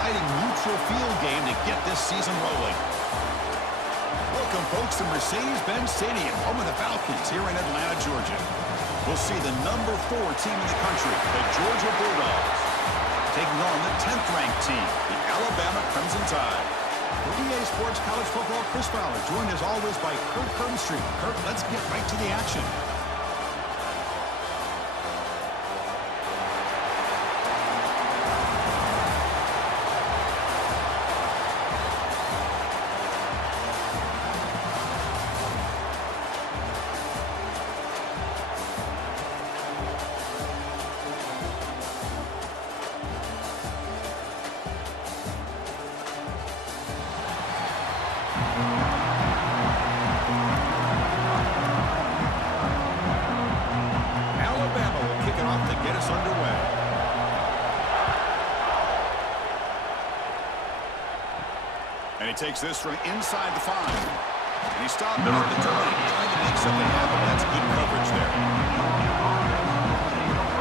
exciting neutral field game to get this season rolling. Welcome, folks, to Mercedes-Benz Stadium, home of the Falcons here in Atlanta, Georgia. We'll see the number 4 team in the country, the Georgia Bulldogs, taking on the 10th-ranked team, the Alabama Crimson Tide. For EA Sports College Football, Chris Fowler, joined as always by Kirk Hermstreet. Kirk, let's get right to the action. And he takes this from inside the 5. And he stopped at the turn, trying to make something happen. That's good coverage there.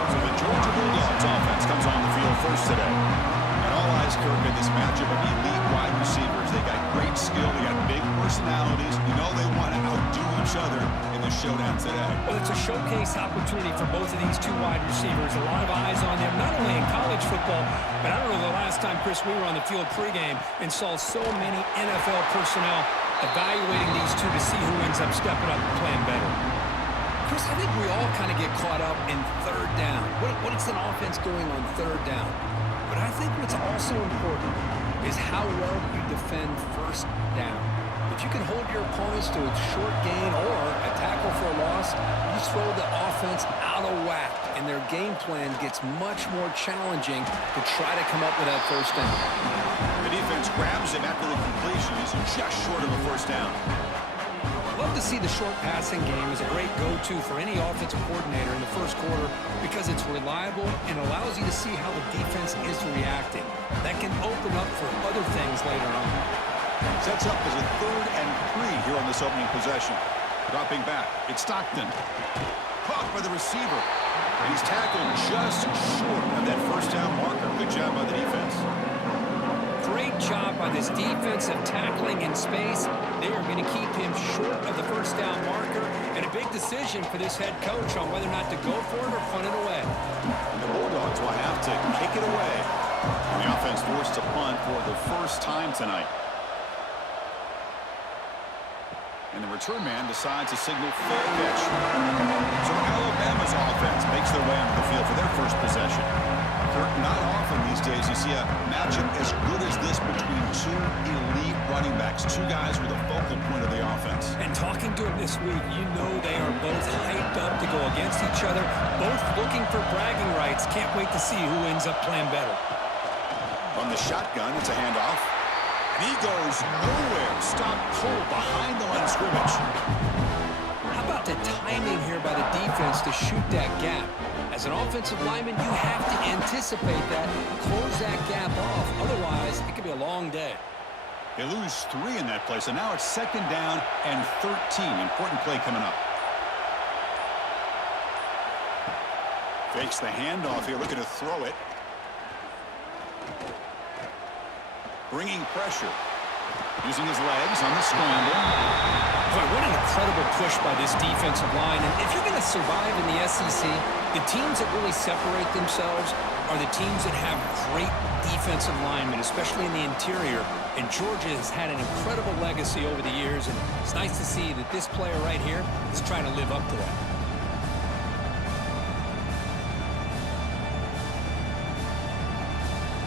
So the Georgia Bulldogs offense comes on the field first today. And all eyes, Kirk, in this matchup of elite wide receivers. They got great skill. They got big personalities. You know they want to outdo each other in the showdown today. Well, it's a showcase opportunity for both of these two wide receivers. A lot of eyes on them, not only in college football, but I don't know the last time, Chris, we were on the field pregame and saw so many NFL personnel evaluating these two to see who ends up stepping up and playing better. Chris, I think we all kind of get caught up in third down. What is an offense doing on third down? But I think what's also important is how well you defend first down. If you can hold your opponents to a short gain or a tackle for a loss, you throw the offense out of whack, and their game plan gets much more challenging to try to come up with that first down. The defense grabs him after the completion. He's just short of a first down. Love to see the short passing game as a great go-to for any offensive coordinator in the first quarter because it's reliable and allows you to see how the defense is reacting. That can open up for other things later on. Sets up as a 3rd and 3 here on this opening possession. Dropping back, it's Stockton. Caught by the receiver. And he's tackled just short of that first down marker. Good job by the defense. Great job by this defensive tackling in space. They are going to keep him short of the first down marker. And a big decision for this head coach on whether or not to go for it or punt it away. And the Bulldogs will have to kick it away. And the offense forced to punt for the first time tonight. And the return man decides to signal fair catch. So Alabama's offense makes their way onto the field for their first possession. Kirk, not often these days you see a matchup as good as this between two elite running backs, two guys with a focal point of the offense. And talking to them this week, you know they are both hyped up to go against each other, both looking for bragging rights. Can't wait to see who ends up playing better. From the shotgun, it's a handoff. And he goes nowhere. Stopped cold behind the line of scrimmage. How about the timing here by the defense to shoot that gap? As an offensive lineman, you have to anticipate that, close that gap off. Otherwise, it could be a long day. They lose 3 in that play, so now it's 2nd down and 13. Important play coming up. Fakes the handoff here, looking to throw it. Bringing pressure. Using his legs on the scramble. Boy, what an incredible push by this defensive line. And if you're going to survive in the SEC, the teams that really separate themselves are the teams that have great defensive linemen, especially in the interior. And Georgia has had an incredible legacy over the years, and it's nice to see that this player right here is trying to live up to that.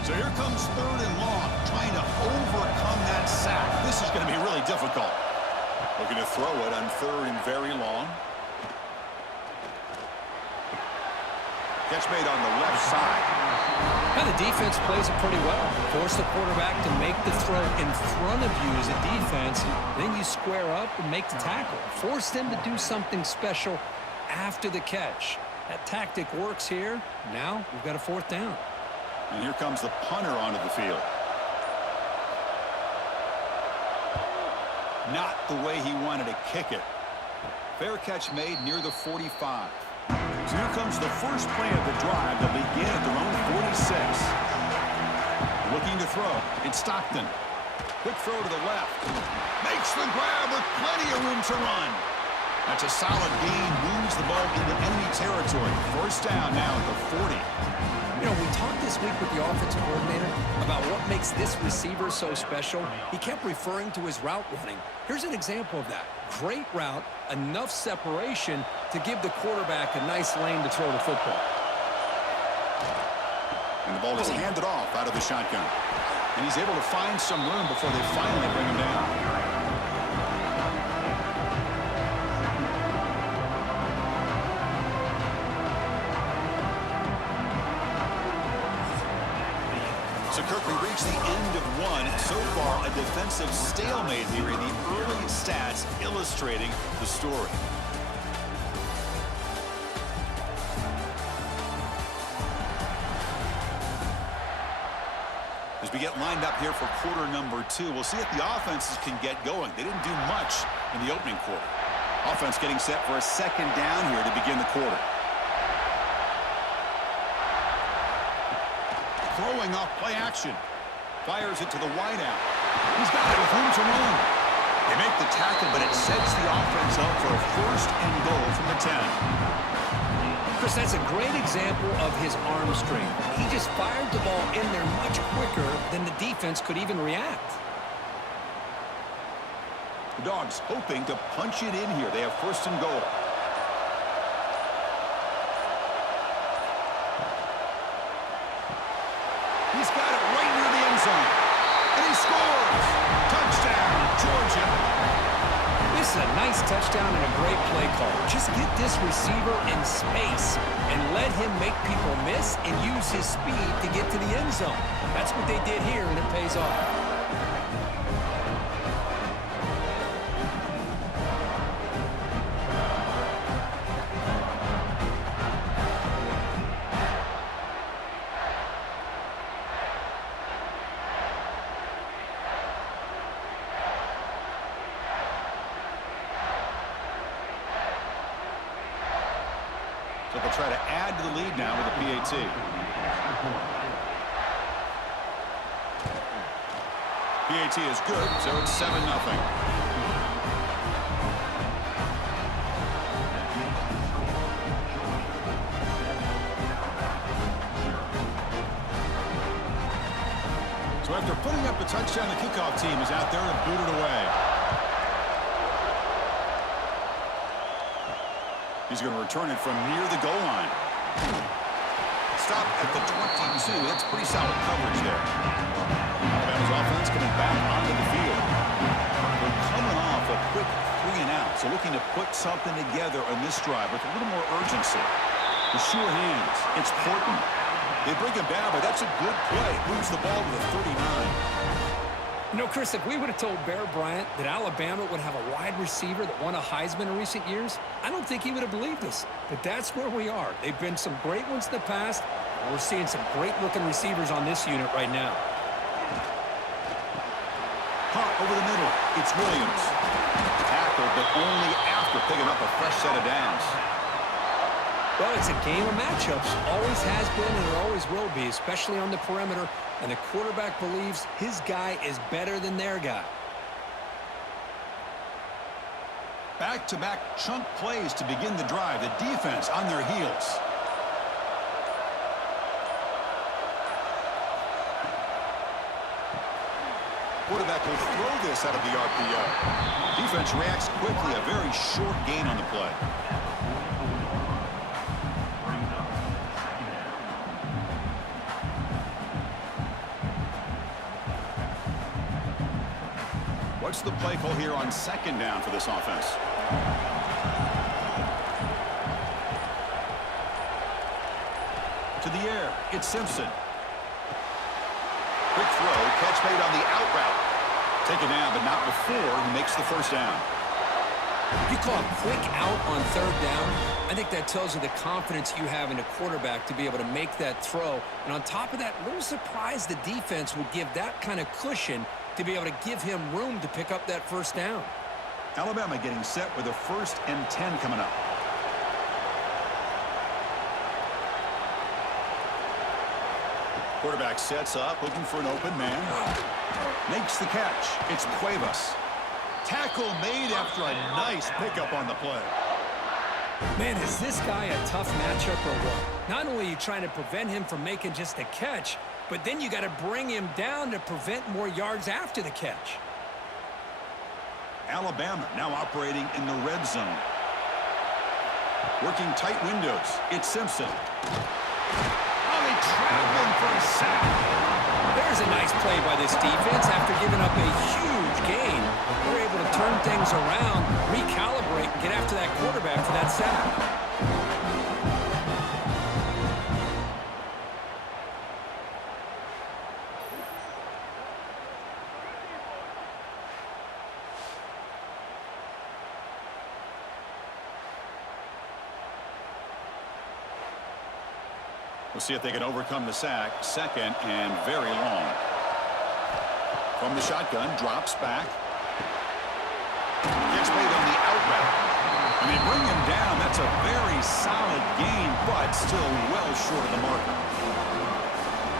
So here comes 3rd and long, trying to overcome that sack. This is going to be really difficult. Looking to throw it on 3rd and very long. Catch made on the left side. Now the defense plays it pretty well. Force the quarterback to make the throw in front of you as a defense. Then you square up and make the tackle. Force them to do something special after the catch. That tactic works here. Now we've got a 4th down. And here comes the punter onto the field. Not the way he wanted to kick it. Fair catch made near the 45. So here comes the first play of the drive. They'll begin at their own 46. Looking to throw. It's Stockton. Quick throw to the left. Makes the grab with plenty of room to run. That's a solid gain. Moves the ball into enemy territory. First down now at the 40. You know, we talked this week with the offensive coordinator about what makes this receiver so special. He kept referring to his route running. Here's an example of that. Great route, enough separation to give the quarterback a nice lane to throw the football. And the ball is handed off out of the shotgun. And he's able to find some room before they finally bring him down. So, Kirk, we reached the end of one. So far, a defensive stalemate here in the early stats illustrating the story. As we get lined up here for quarter number 2, we'll see if the offenses can get going. They didn't do much in the opening quarter. Offense getting set for a second down here to begin the quarter. Throwing off play action. Fires it to the wideout. He's got it with room to run. They make the tackle, but it sets the offense up for a first and goal from the 10. Chris, that's a great example of his arm strength. He just fired the ball in there much quicker than the defense could even react. The Dogs hoping to punch it in here. They have first and goal. He's got it right near the end zone. And he scores! Touchdown, Georgia. This is a nice touchdown and a great play call. Just get this receiver in space and let him make people miss and use his speed to get to the end zone. That's what they did here, and it pays off. So they'll try to add to the lead now with a PAT. PAT is good, so it's 7-0. So after putting up the touchdown, the kickoff team is out there to boot it away. He's going to return it from near the goal line. Stop at the 22. That's pretty solid coverage there. Alabama's offense coming back onto the field. They're coming off a quick 3-and-out, so looking to put something together on this drive with a little more urgency. The sure hands. It's Portman. They bring him down, but that's a good play. Moves the ball to the 39. You know, Chris, if we would have told Bear Bryant that Alabama would have a wide receiver that won a Heisman in recent years, I don't think he would have believed us. But that's where we are. They've been some great ones in the past. We're seeing some great-looking receivers on this unit right now. Hot over the middle. It's Williams. Tackled, but only after picking up a fresh set of downs. Well, it's a game of matchups. Always has been and it always will be, especially on the perimeter. And the quarterback believes his guy is better than their guy. Back-to-back chunk plays to begin the drive. The defense on their heels. Quarterback will throw this out of the RPO. Defense reacts quickly. A very short gain on the play. What's the play call here on second down for this offense? To the air, it's Simpson. Quick throw, catch made on the out route. Taken down, but not before he makes the first down. You call a quick out on third down. I think that tells you the confidence you have in a quarterback to be able to make that throw. And on top of that, a little surprised the defense would give that kind of cushion to be able to give him room to pick up that first down. Alabama getting set with a 1st and 10 coming up. Quarterback sets up, looking for an open man. Makes the catch. It's Cuevas. Tackle made after a nice pickup on the play. Man, is this guy a tough matchup or what? Not only are you trying to prevent him from making just a catch, but then you got to bring him down to prevent more yards after the catch. Alabama now operating in the red zone. Working tight windows. It's Simpson. Oh, they trap him for a sack. There's a nice play by this defense. After giving up a huge gain, they're able to turn things around, recalibrate, and get after that quarterback for that sack. We'll see if they can overcome the sack. Second and very long. From the shotgun, drops back. Gets made on the out route. And they bring him down. That's a very solid gain, but still well short of the marker.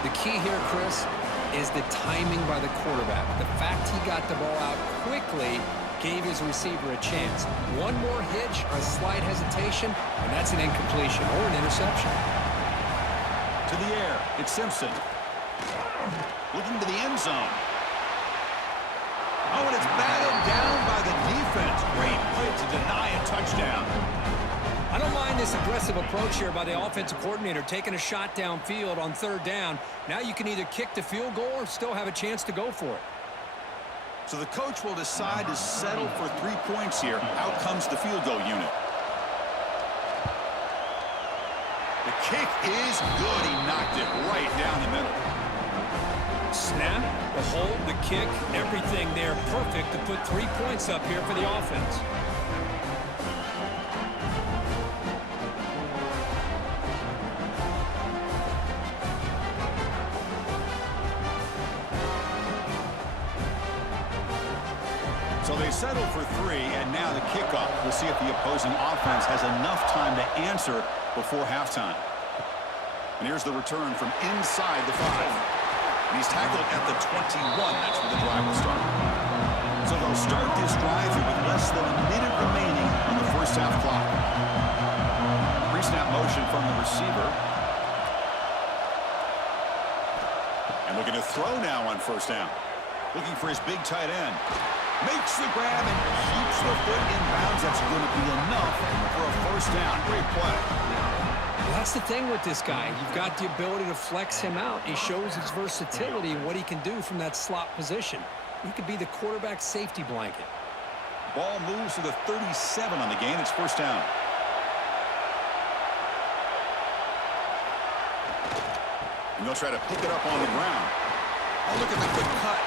The key here, Chris, is the timing by the quarterback. The fact he got the ball out quickly gave his receiver a chance. One more hitch or a slight hesitation, and that's an incompletion or an interception. To the air, it's Simpson. Looking to the end zone. Oh, and it's batted down by the defense. Great play to deny a touchdown. I don't mind this aggressive approach here by the offensive coordinator, taking a shot downfield on third down. Now you can either kick the field goal or still have a chance to go for it. So the coach will decide to settle for 3 points here. Out comes the field goal unit. The kick is good. He knocked it right down the middle. Snap, the hold, the kick, everything there perfect to put 3 points up here for the offense. So they settle for 3, and now the kickoff. We'll see if the opposing offense has enough time to answer before halftime. And here's the return from inside the 5. And he's tackled at the 21. That's where the drive will start. So they'll start this drive here with less than a minute remaining on the first half clock. Pre-snap motion from the receiver. And looking to throw now on first down. Looking for his big tight end. Makes the grab and keeps the foot in bounds. That's going to be enough for a first down. Great play. Well, that's the thing with this guy. You've got the ability to flex him out. He shows his versatility and what he can do from that slot position. He could be the quarterback safety blanket. Ball moves to the 37 on the game. It's first down. And they'll try to pick it up on the ground. Oh, look at the quick cut.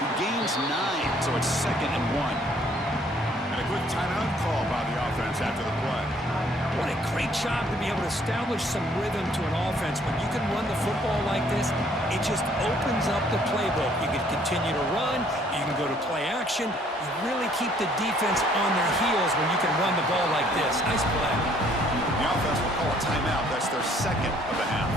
He gains 9, so it's 2nd and 1. And a quick timeout call by the offense after the play. What a great job to be able to establish some rhythm to an offense. When you can run the football like this, it just opens up the playbook. You can continue to run. You can go to play action. You really keep the defense on their heels when you can run the ball like this. Nice play. The offense will call a timeout. That's their 2nd of the half.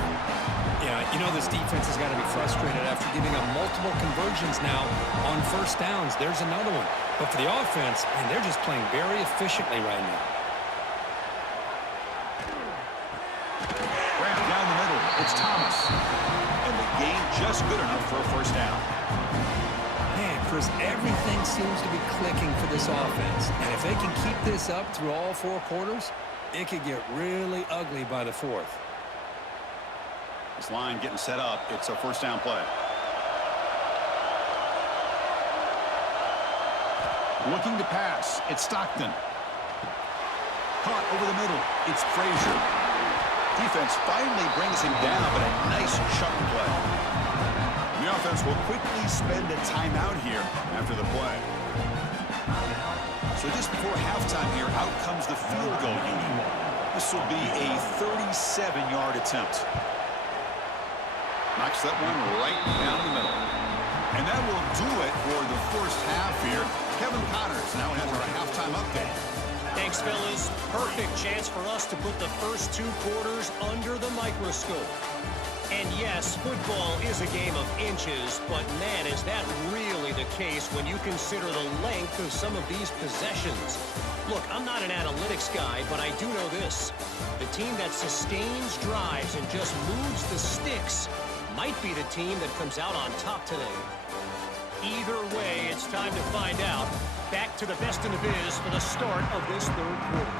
Yeah, you know this defense has got to be frustrated after giving up multiple conversions now on first downs. There's another one. But for the offense, man, they're just playing very efficiently right now. Grab down the middle. It's Thomas. And the gain just good enough for a first down. Man, Chris, everything seems to be clicking for this offense. And if they can keep this up through all 4 quarters, it could get really ugly by the 4th. This line getting set up. It's a first down play. Looking to pass. It's Stockton. Caught over the middle. It's Frazier. Defense finally brings him down, but a nice chuck play. The offense will quickly spend a timeout here after the play. So just before halftime here, out comes the field goal unit. This will be a 37-yard attempt. Knocks that one right down the middle. And that will do it for the first half here. Kevin Connors now has our halftime update. Thanks, fellas. Perfect chance for us to put the first 2 quarters under the microscope. And yes, football is a game of inches, but man, is that really the case when you consider the length of some of these possessions. Look, I'm not an analytics guy, but I do know this. The team that sustains drives and just moves the sticks might be the team that comes out on top today. Either way, it's time to find out. Back to the best in the biz for the start of this 3rd quarter.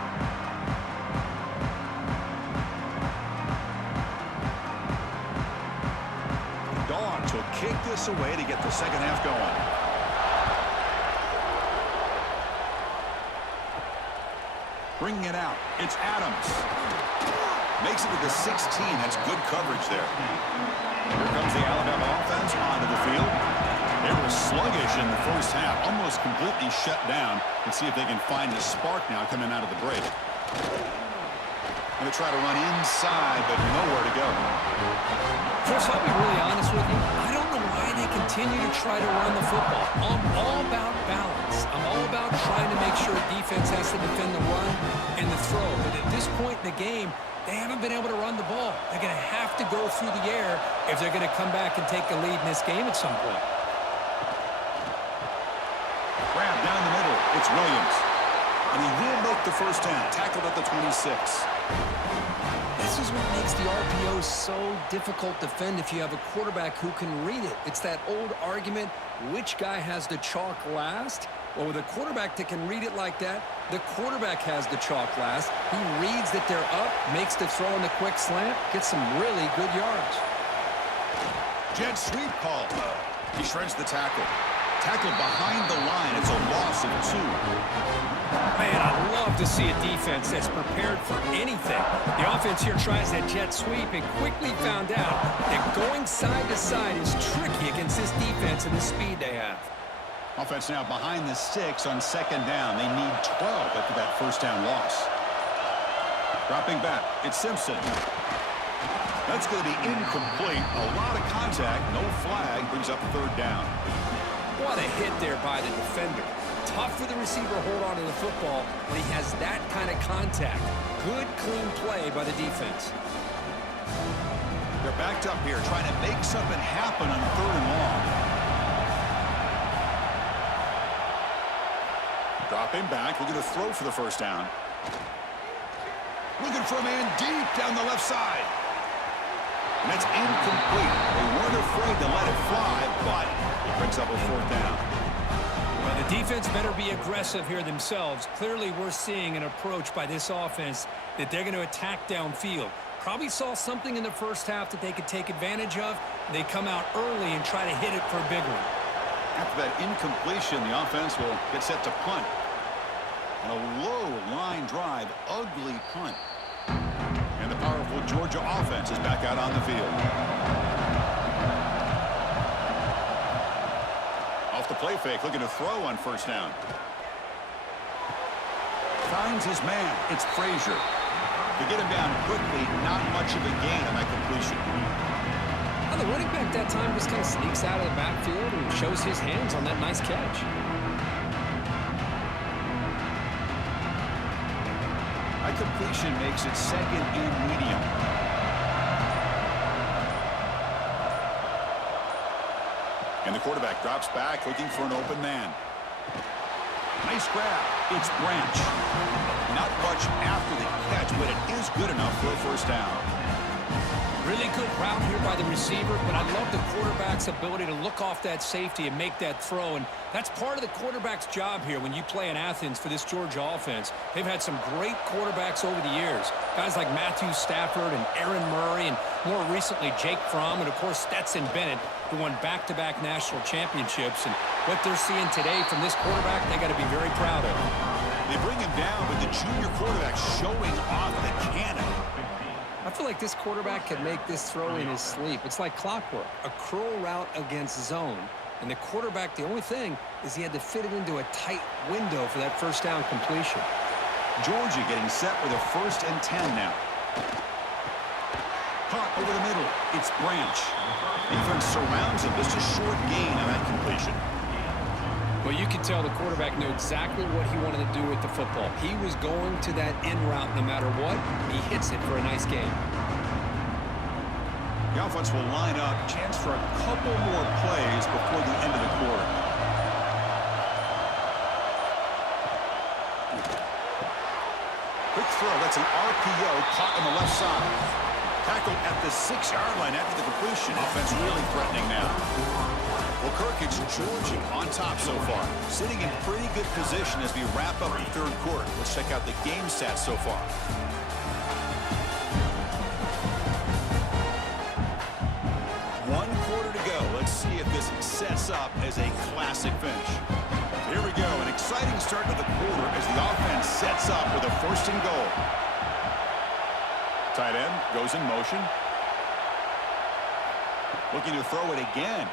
Dogs will kick this away to get the second half going. Bringing it out, it's Adams. Makes it to the 16. That's good coverage there. Here comes the Alabama offense onto the field. They were sluggish in the first half, almost completely shut down. Let's see if they can find a spark now coming out of the break. Going to try to run inside, but nowhere to go. Chris, I'll be really honest with you. I don't know why they continue to try to run the football. I'm all about balance. I'm all about trying to make sure defense has to defend the run and the throw. But at this point in the game, they haven't been able to run the ball. They're going to have to go through the air if they're going to come back and take the lead in this game at some point. Grab down the middle. It's Williams. And he will make the first down. Tackled at the 26. This is what makes the RPO so difficult to defend if you have a quarterback who can read it. It's that old argument, which guy has the chalk last? Well, with a quarterback that can read it like that, the quarterback has the chalk last. He reads that they're up, makes the throw in the quick slant, gets some really good yards. Jet sweep call. He shreds the tackle. Tackled behind the line. It's a loss of 2. Man, I love to see a defense that's prepared for anything. The offense here tries that jet sweep and quickly found out that going side to side is tricky against this defense and the speed they have. Offense now behind the 6 on 2nd down. They need 12 after that first down loss. Dropping back, it's Simpson. That's going to be incomplete. A lot of contact, no flag, brings up 3rd down. What a hit there by the defender. Tough for the receiver to hold on to the football when he has that kind of contact. Good, clean play by the defense. They're backed up here, trying to make something happen on 3rd and long. Dropping back, looking to throw for the first down. Looking for a man deep down the left side. And that's incomplete. They weren't afraid to let it fly, but it brings up a 4th down. Well, the defense better be aggressive here themselves. Clearly, we're seeing an approach by this offense that they're going to attack downfield. Probably saw something in the first half that they could take advantage of. They come out early and try to hit it for a big one. After that incompletion, the offense will get set to punt. And a low line drive, ugly punt. And the powerful Georgia offense is back out on the field. Off the play fake, looking to throw on first down. Finds his man. It's Frazier. To get him down quickly, not much of a gain on that completion. Now, the running back that time just kind of sneaks out of the backfield and shows his hands on that nice catch. That completion makes it 2nd and medium. And the quarterback drops back, looking for an open man. Nice grab. It's Branch. Not much after the catch, but it is good enough for a first down. Really good route here by the receiver, but I love the quarterback's ability to look off that safety and make that throw. And that's part of the quarterback's job here when you play in Athens for this Georgia offense. They've had some great quarterbacks over the years. Guys like Matthew Stafford and Aaron Murray, and more recently Jake Fromm, and of course Stetson Bennett, who won back-to-back national championships. And what they're seeing today from this quarterback, they got to be very proud of. They bring him down, but the junior quarterback showing off the cannon. I feel like this quarterback can make this throw in his sleep. It's like clockwork, a curl route against zone. And the quarterback, the only thing is he had to fit it into a tight window for that first down completion. Georgia getting set with a 1st and 10 now. Caught over the middle. It's Branch. Defense surrounds him. Just a short gain on that completion. Well, you can tell the quarterback knew exactly what he wanted to do with the football. He was going to that end route no matter what. He hits it for a nice game. The offense will line up. Chance for a couple more plays before the end of the quarter. Quick throw. That's an RPO caught on the left side. Tackled at the 6-yard line after the completion. Offense really threatening now. Well, Kirk, it's Georgia on top so far. Sitting in pretty good position as we wrap up the third quarter. Let's check out the game stats so far. One quarter to go. Let's see if this sets up as a classic finish. Here we go. An exciting start to the quarter as the offense sets up with a 1st and goal. Tight end goes in motion. Looking to throw it again.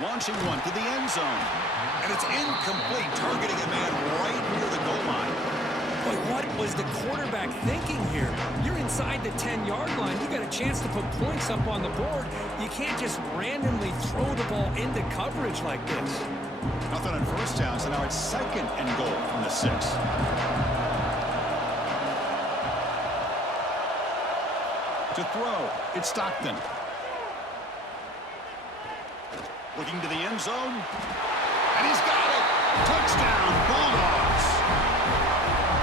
Launching one to the end zone. And it's incomplete, targeting a man right near the goal line. But what was the quarterback thinking here? You're inside the 10-yard line. You got a chance to put points up on the board. You can't just randomly throw the ball into coverage like this. Nothing on 1st down, so now it's 2nd and goal from the 6. To throw, it's Stockton. Looking to the end zone. And he's got it. Touchdown, Bulldogs.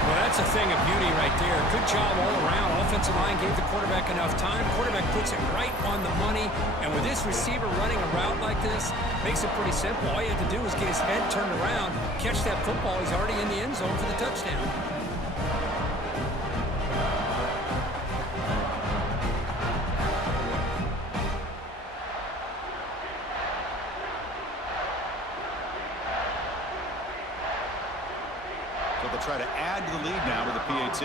Well, that's a thing of beauty right there. Good job all around. Offensive line gave the quarterback enough time. Quarterback puts it right on the money. And with this receiver running a route like this, makes it pretty simple. All you have to do is get his head turned around, catch that football. He's already in the end zone for the touchdown. They'll try to add to the lead now with the PAT.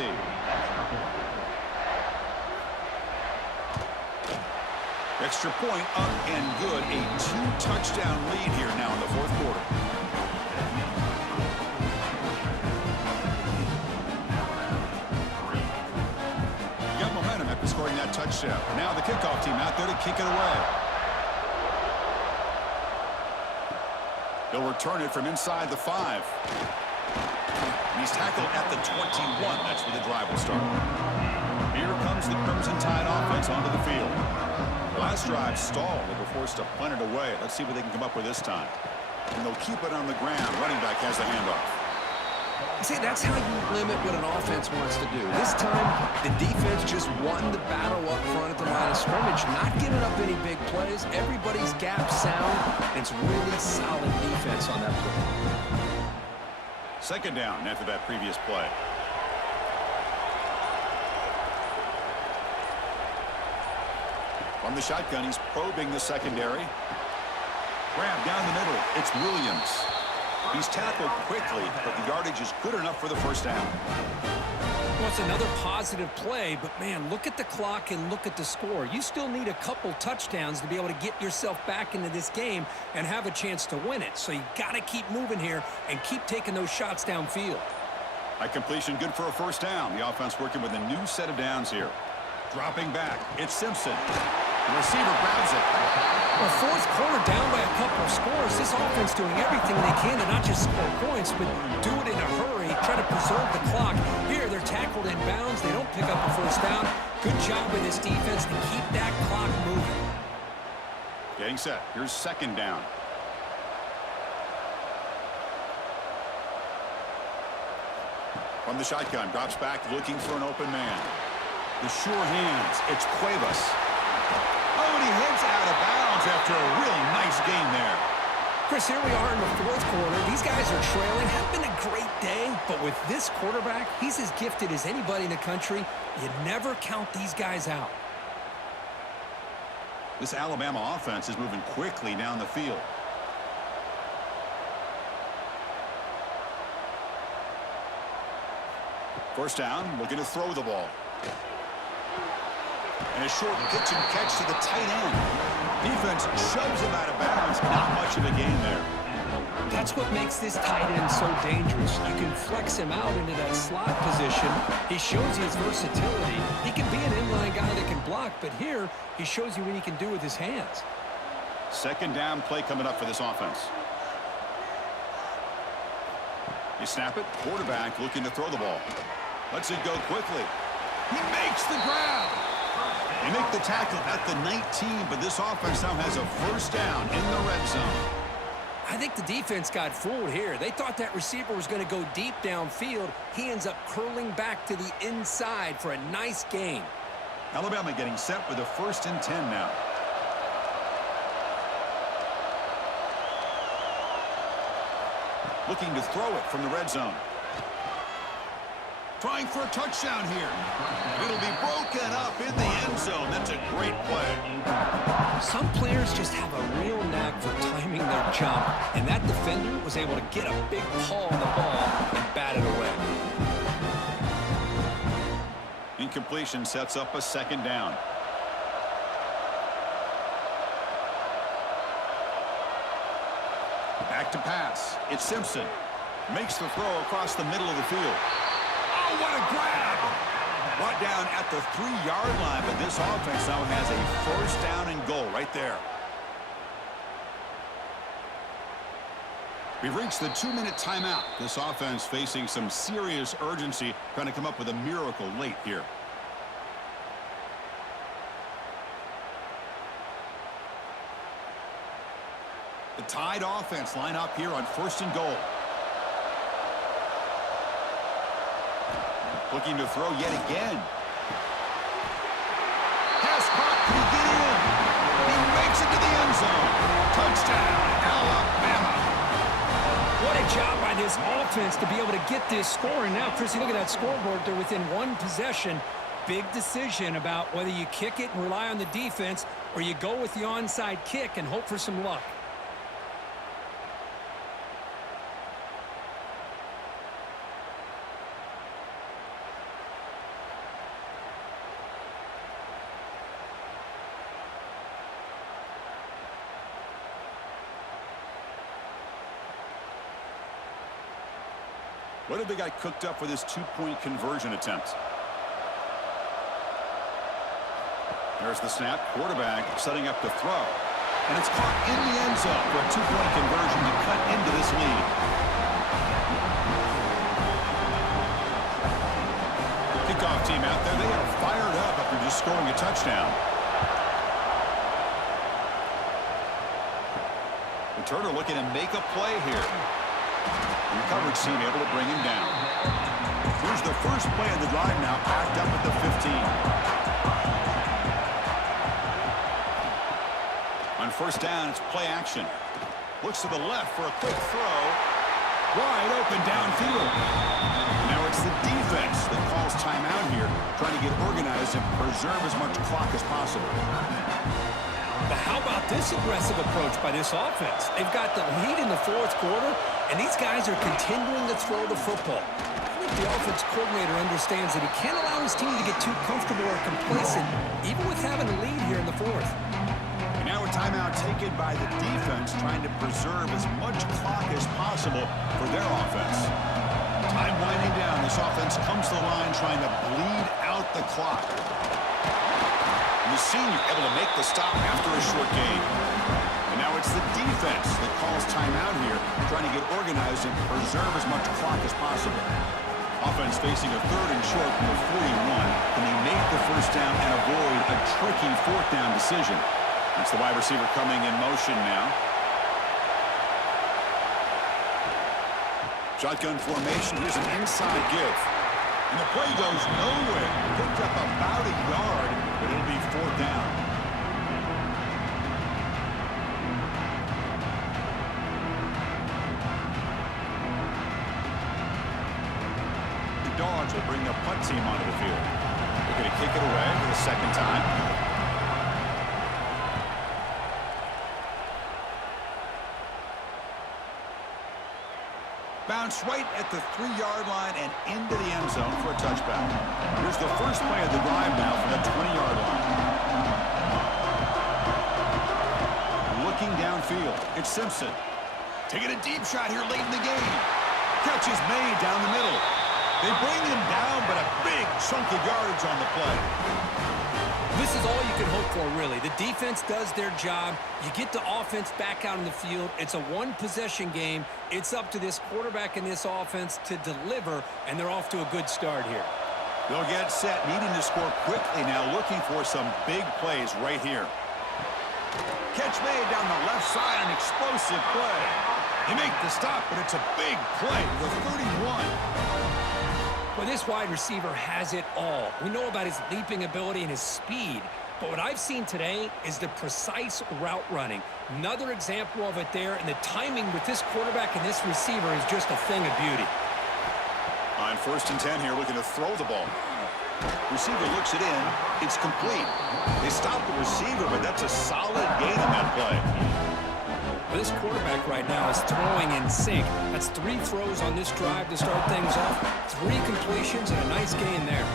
Extra point up and good. A 2-touchdown lead here now in the 4th quarter. Got momentum after scoring that touchdown. Now the kickoff team out there to kick it away. They'll return it from inside the 5. He's tackled at the 21. That's where the drive will start. Here comes the Crimson Tide offense onto the field. Last drive stalled. They were forced to punt it away. Let's see what they can come up with this time. And they'll keep it on the ground. Running back has the handoff. See, that's how you limit what an offense wants to do. This time, the defense just won the battle up front at the line of scrimmage, not giving up any big plays. Everybody's gap sound, and it's really solid defense on that play. 2nd down after that previous play. From the shotgun, he's probing the secondary. Grab down the middle. It's Williams. He's tackled quickly, but the yardage is good enough for the 1st down. Well, it's another positive play, but, man, look at the clock and look at the score. You still need a couple touchdowns to be able to get yourself back into this game and have a chance to win it. So you got to keep moving here and keep taking those shots downfield. That completion good for a 1st down. The offense working with a new set of downs here. Dropping back. It's Simpson. The receiver grabs it. Well, 4th quarter down by a couple of scores. This offense doing everything they can to not just score points, but do it in a hurry, try to preserve the clock. Here, they're tackled in bounds. They don't pick up a 1st down. Good job with this defense to keep that clock moving. Getting set. Here's 2nd down. From the shotgun, drops back, looking for an open man. The sure hands. It's Cuevas. Oh, and he heads out of bounds after a really nice game there. Chris, here we are in the 4th quarter. These guys are trailing. Hasn't been a great day, but with this quarterback, he's as gifted as anybody in the country. You never count these guys out. This Alabama offense is moving quickly down the field. First down, looking to throw the ball. And a short pitch and catch to the tight end. Defense shoves him out of bounds. Not much of a gain there. That's what makes this tight end so dangerous. You can flex him out into that slot position. He shows you his versatility. He can be an inline guy that can block, but here he shows you what he can do with his hands. 2nd down play coming up for this offense. You snap it, quarterback looking to throw the ball. Lets it go quickly. He makes the grab. They make the tackle at the 19, but this offense now has a first down in the red zone. I think the defense got fooled here. They thought that receiver was going to go deep downfield. He ends up curling back to the inside for a nice gain. Alabama getting set with a 1st and 10 now. Looking to throw it from the red zone. Trying for a touchdown here. It'll be broken up in the end zone. That's a great play. Some players just have a real knack for timing their jump, and that defender was able to get a big paw on the ball and bat it away. Incompletion sets up a 2nd down. Back to pass. It's Simpson. Makes the throw across the middle of the field. Oh, what a grab! Brought down at the 3-yard line, but this offense now has a 1st down and goal right there. We've reached the 2-minute timeout. This offense facing some serious urgency, trying to come up with a miracle late here. The Tide offense line up here on 1st and goal. Looking to throw yet again. Pass caught. Can he get in? He makes it to the end zone. Touchdown, Alabama. What a job by this offense to be able to get this score. And now, Chrissy, look at that scoreboard. They're within 1 possession. Big decision about whether you kick it and rely on the defense or you go with the onside kick and hope for some luck. What have they got cooked up for this 2-point conversion attempt? There's the snap. Quarterback setting up the throw. And it's caught in the end zone for a 2-point conversion to cut into this lead. Kickoff team out there. They are fired up after just scoring a touchdown. Returner looking to make a play here. And the coverage team able to bring him down. Here's the first play of the drive now, packed up at the 15. On 1st down, it's play action. Looks to the left for a quick throw. Wide open downfield. Now it's the defense that calls timeout here, trying to get organized and preserve as much clock as possible. But how about this aggressive approach by this offense? They've got the lead in the 4th quarter, and these guys are continuing to throw the football. I think the offense coordinator understands that he can't allow his team to get too comfortable or complacent, even with having a lead here in the 4th. And now a timeout taken by the defense, trying to preserve as much clock as possible for their offense. Time winding down. This offense comes to the line trying to bleed out the clock. And the senior able to make the stop after a short gain. And now it's the defense that calls timeout here, trying to get organized and preserve as much clock as possible. Offense facing a 3rd and short from the 41. Can they make the 1st down and avoid a tricky 4th down decision? That's the wide receiver coming in motion now. Shotgun formation. Here's an inside give. And the play goes nowhere. Picked up about a yard, but it'll be 4th down. The Dogs will bring their punt team onto the field. They're going to kick it away for the 2nd time. Bounce right at the 3-yard line and into the end zone for a touchback. Here's the first play of the drive now from the 20-yard line. Looking downfield, it's Simpson. Taking a deep shot here late in the game. Catch is made down the middle. They bring him down, but a big chunk of yardage on the play. This is all you can hope for, really. The defense does their job. You get the offense back out in the field. It's a one-possession game. It's up to this quarterback and this offense to deliver, and they're off to a good start here. They'll get set, needing to score quickly now, looking for some big plays right here. Catch made down the left side, an explosive play. They make the stop, but it's a big play with 31. Well, this wide receiver has it all. We know about his leaping ability and his speed, but what I've seen today is the precise route running. Another example of it there, and the timing with this quarterback and this receiver is just a thing of beauty. On 1st and 10 here, looking to throw the ball. Receiver looks it in. It's complete. They stop the receiver, but that's a solid gain on that play. This quarterback right now is throwing in sync. That's 3 throws on this drive to start things off. 3 completions and a nice gain there.